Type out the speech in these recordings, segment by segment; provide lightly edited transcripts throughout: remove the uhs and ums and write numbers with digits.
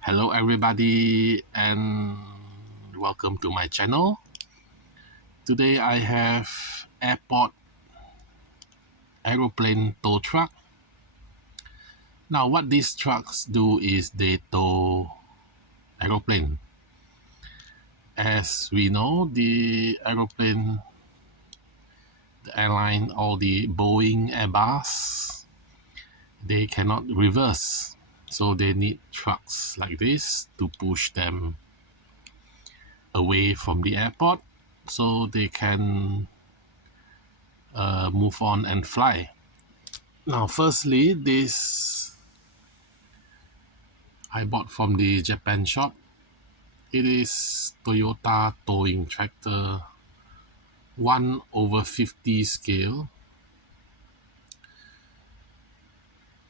Hello everybody and welcome to my channel. Today I have airport aeroplane tow truck. Now what these trucks do is they tow aeroplane. As we know, the aeroplane, the airline, all the Boeing, Airbus, they cannot reverse. So they need trucks like this to push them away from the airport so they can move on and fly. Now, firstly, this I bought from the Japan shop. It is Toyota towing tractor 1/50 scale.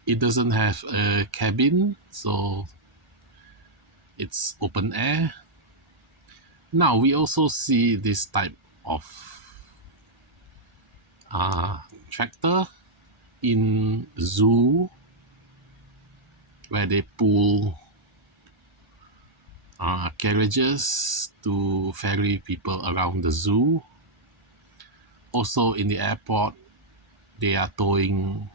It doesn't have a cabin, so it's open air. Now we also see this type of tractor in zoo where they pull carriages to ferry people around the zoo. Also in the airport, they are towing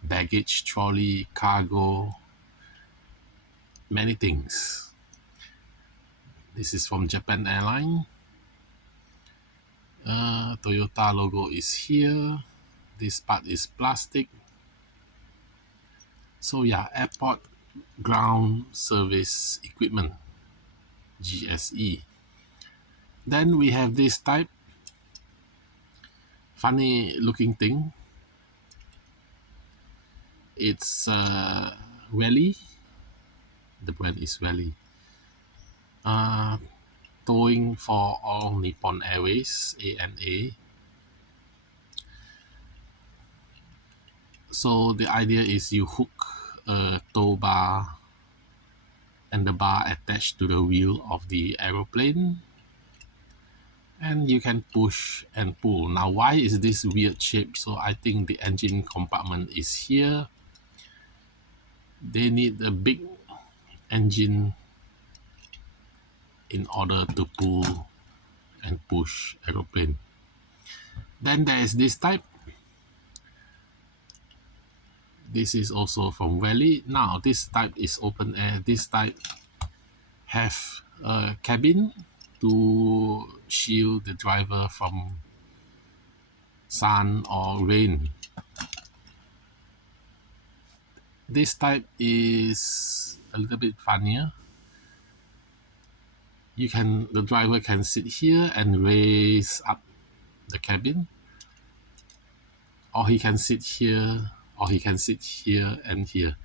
baggage trolley, cargo, many things. This is from Japan Airline. Toyota logo is here. This part is plastic. So yeah, airport ground service equipment, GSE. Then we have this type, funny looking thing. It's Welly. The brand is Welly. Towing for all Nippon Airways, ANA. So the idea is you hook a tow bar and the bar attached to the wheel of the aeroplane, and you can push and pull. Now, why is this weird shape? So I think the engine compartment is here. They need a big engine in order to pull and push aeroplane. Then there is this type. This is also from Valley. Now this type is open air. This type have a cabin to shield the driver from sun or rain. This type is a little bit funnier. The driver can sit here and raise up the cabin, or he can sit here, or he can sit here and here.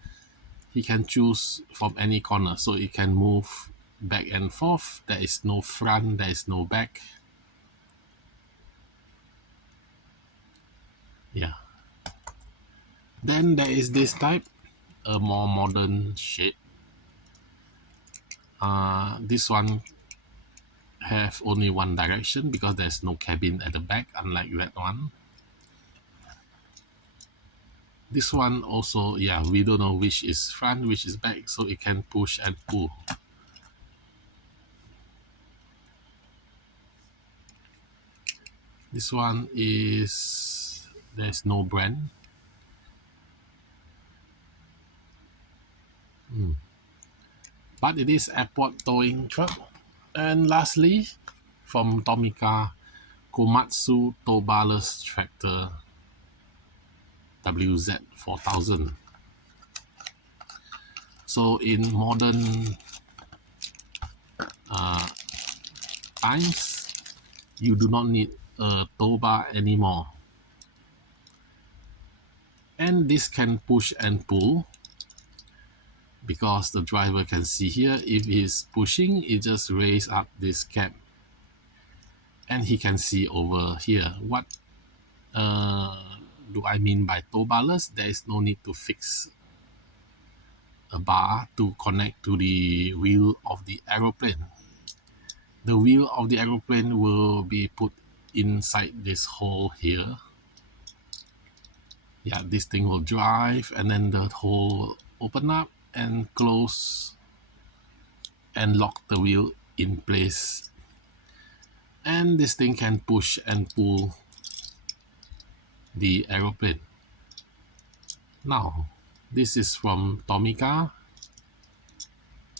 He can choose from any corner, so it can move back and forth. There is no front, there is no back. Yeah. Then there is this type, a more modern shape. This one have only one direction because there's no cabin at the back, unlike that one. This one also, yeah, we don't know which is front, which is back, so it can push and pull. This one is, there's no brand. But it is airport towing truck. And lastly, from Tomica, Komatsu Towbarless Tractor WZ4000. So in modern times, you do not need a tow bar anymore. And this can push and pull because the driver can see here. If he's pushing, it just raise up this cap and he can see over here. What do I mean by tow barless? There is no need to fix a bar to connect to the wheel of the aeroplane. The wheel of the aeroplane will be put inside this hole here. Yeah, this thing will drive and then the hole will open up and close and lock the wheel in place. And this thing can push and pull the aeroplane. Now, this is from Tomica,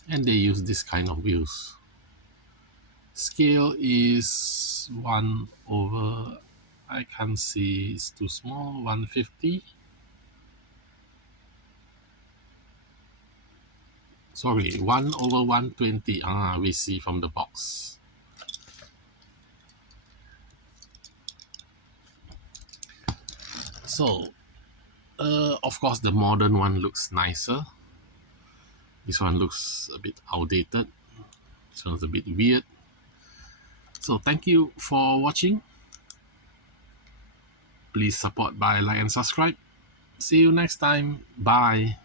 and they use this kind of wheels. Scale is 1 over, I can't see, it's too small, 150. Sorry, 1 over 120. We see from the box. So, of course, the modern one looks nicer. This one looks a bit outdated. This one's a bit weird. So, thank you for watching. Please support by like and subscribe. See you next time. Bye.